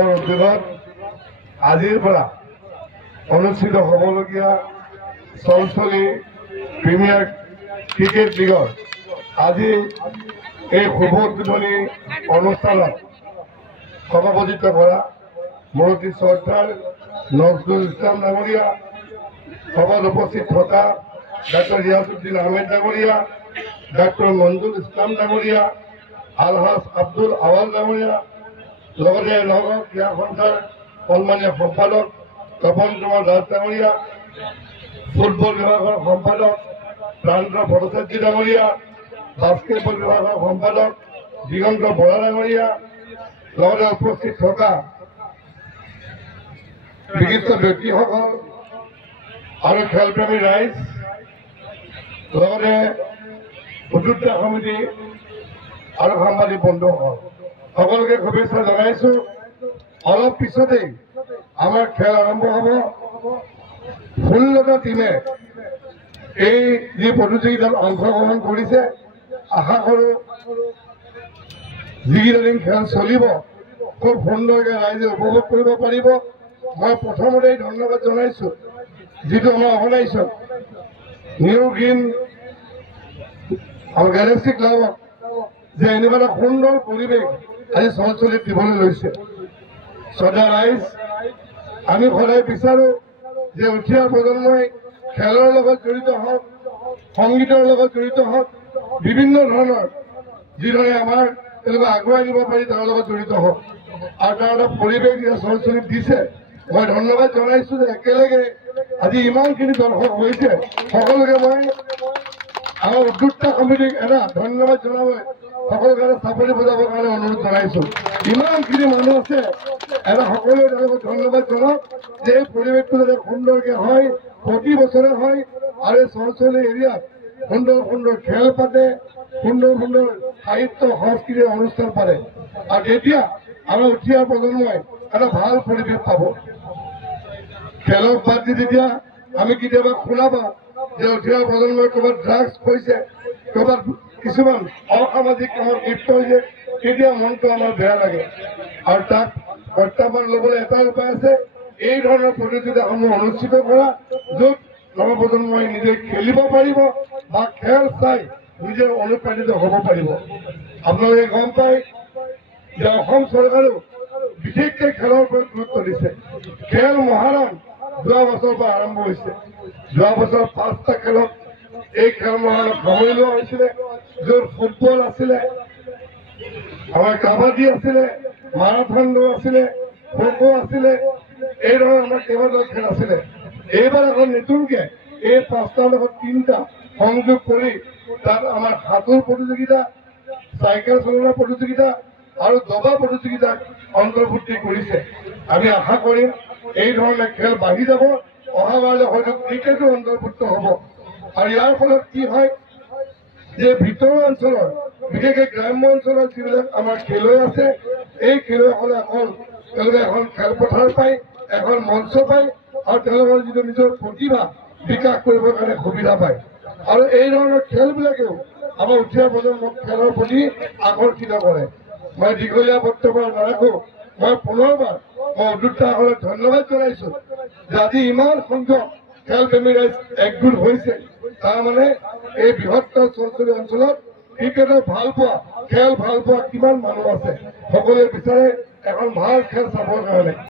উদ্যোগত আজিৰ পৰা অনুষ্ঠিত হ'বলগীয়া চলচলি প্ৰিমিয়াৰ ক্ৰিকেট লীগৰ আজি এই শুভ উদ্বোধনী অনুষ্ঠানত সভাপতিত্ব কৰা মুৰব্বী শ্ৰদ্ধাৰ নজৰুল ইসলাম ডাঙৰীয়া, সভাত উপস্থিত থকা ডাক্তাৰ ৰিয়াজউদ্দিন আহমেদ ডাঙৰীয়া, ডাক্তাৰ মঞ্জুৰ ইসলাম ডাঙৰীয়া, আলহাজ আব্দুল আওয়াল ডাঙৰীয়া, লগতে নগৰ ক্ৰীড়া সন্থাৰ সন্মানীয় সম্পাদক তপন কুমাৰ দাস ডাঙৰীয়া, ফুটবল বিভাগৰ সম্পাদক প্ৰান্ত ভট্টাচাৰ্য ডাঙৰীয়া, বাস্কেটবল বিভাগৰ সম্পাদক দিগন্ত বৰা ডাঙৰীয়া, লগতে উপস্থিত থকা বিশিষ্ট ব্যক্তিসকল আৰু খেলপ্ৰেমী ৰাইজ, লগতে উদ্যোক্তা সমিতি আৰু সাংবাদিক বন্ধুসকল সকলোকে শুভেচ্ছা জনাইছো। অলপ পিছতেই আমাৰ খেল আৰম্ভ হ'ব। 16টা টিমে এই যি প্ৰতিযোগিতাত অংশগ্ৰহণ কৰিছে, আশা কৰো যিকেইটা দিন খেল চলিব খুব সুন্দৰকৈ ৰাইজে উপভোগ কৰিব পাৰিব। মই প্ৰথমতেই ধন্যবাদ জনাইছো যিটো আমাৰ অৰ্গেনাইজেশ্যন নিউ গ্ৰীণ আমাৰ গেলেক্সি ক্লাবক যে এনেকুৱা এটা সুন্দৰ পৰিৱেশ আজি চলচলিত দিবলৈ লৈছে। শ্ৰদ্ধা ৰাইজ, আমি সদায় বিচাৰো যে উঠি অহা প্ৰজন্মই খেলৰ লগত জড়িত হওক, সংগীতৰ লগত জড়িত হওক, বিভিন্ন ধৰণৰ যিদৰে আমাৰ তেওঁলোকে আগুৱাই নিব পাৰি তাৰ লগত জড়িত হওক। আৰু তাৰ এটা পৰিৱেশ যে চলচলিত দিছে, মই ধন্যবাদ জনাইছো যে একেলগে আজি ইমানখিনি দৰ্শক হৈছে। সকলোকে মই আমাৰ উদ্যোক্তা সমিতিক এটা ধন্যবাদ জনাবলৈ সকলোকে চাপৰি বজাবৰ কাৰণে অনুৰোধ জনাইছো। ইমানখিনি মানুহ আছে, এটা সকলোৱে তেওঁলোকক ধন্যবাদ জনাওক যে এই পৰিৱেশটো যাতে সুন্দৰকৈ হয়, প্ৰতি বছৰে হয় আৰু এই চলচলি এৰিয়াত সুন্দৰ সুন্দৰ খেল পাতে, সুন্দৰ সুন্দৰ সাহিত্য সংস্কৃতিৰ অনুষ্ঠান পাতে। আৰু তেতিয়া আমাৰ উঠি অহা প্ৰজন্মই এটা ভাল পৰিৱেশ পাব। খেলক বাদ দি যেতিয়া আমি কেতিয়াবা শুনা পাওঁ যে উঠি অহা প্ৰজন্মই ক'ৰবাত ড্ৰাগছ হৈছে, ক'ৰবাত কিছুমান অসামাজিক কামত লিপ্ত হৈছে, তেতিয়া মনটো আমাৰ বেয়া লাগে। আৰু তাক প্ৰত্যাহ্বান ল'বলৈ এটা উপায় আছে, এই ধৰণৰ প্ৰতিযোগিতাসমূহ অনুষ্ঠিত কৰা, য'ত নৱপ্ৰজন্মই নিজে খেলিব পাৰিব বা খেল চাই নিজে অনুপ্ৰাণিত হ'ব পাৰিব। আপোনালোকে গম পায় যে অসম চৰকাৰেও বিশেষকৈ খেলৰ ওপৰত গুৰুত্ব দিছে। খেল মহাৰণ যোৱা বছৰৰ পৰা আৰম্ভ হৈছে। যোৱা বছৰ 5টা খেলত এই খেল মহাৰণত সামৰি লোৱা হৈছিলে, য'ত ফুটবল আছিলে, আমাৰ কাবাডী আছিলে, মাৰাথন দৌৰ আছিলে, খো-খো আছিলে, এই ধৰণৰ আমাৰ কেইবাটাও খেল আছিলে। এইবাৰ আকৌ নতুনকৈ এই 5টাৰ লগত 3টা সংযোগ কৰি তাত আমাৰ সাঁতোৰ প্ৰতিযোগিতা, চাইকেল চলোৱা প্ৰতিযোগিতা আৰু দবা প্ৰতিযোগিতাক অন্তৰ্ভুক্তি কৰিছে। আমি আশা কৰিম এই ধৰণে খেল বাঢ়ি যাব, অহাবাৰলৈ হয়তো ক্ৰিকেটো অন্তৰ্ভুক্ত হ'ব। আৰু ইয়াৰ ফলত কি হয় যে ভিতৰুৱা অঞ্চলৰ, বিশেষকৈ গ্ৰাম্য অঞ্চলৰ যিবিলাক আমাৰ খেলুৱৈ আছে, এই খেলুৱৈসকলে তেওঁলোকে এখন খেলপথাৰ পায়, এখন মঞ্চ পায় আৰু তেওঁলোকৰ যিটো নিজৰ প্ৰতিভা বিকাশ কৰিবৰ কাৰণে সুবিধা পায়। আৰু এই ধৰণৰ খেলবিলাকেও আমাৰ উঠি অহা প্ৰজন্মক খেলৰ প্ৰতি আকৰ্ষিত কৰে। মই দীঘলীয়া বক্তব্য নাৰাখো, মই পুনৰবাৰ উদ্যোক্তাসকলক ধন্যবাদ জনাইছো যে আজি ইমান সংখ্যক খেলপ্ৰেমী ৰাইজ একগোট হৈছে। তাৰমানে এই বৃহত্তৰ চলচলি অঞ্চলত ক্ৰিকেটৰ ভাল পোৱা, খেল ভাল পোৱা কিমান মানুহ আছে, সকলোৱে বিচাৰে এখন ভাল খেল চাবৰ কাৰণে।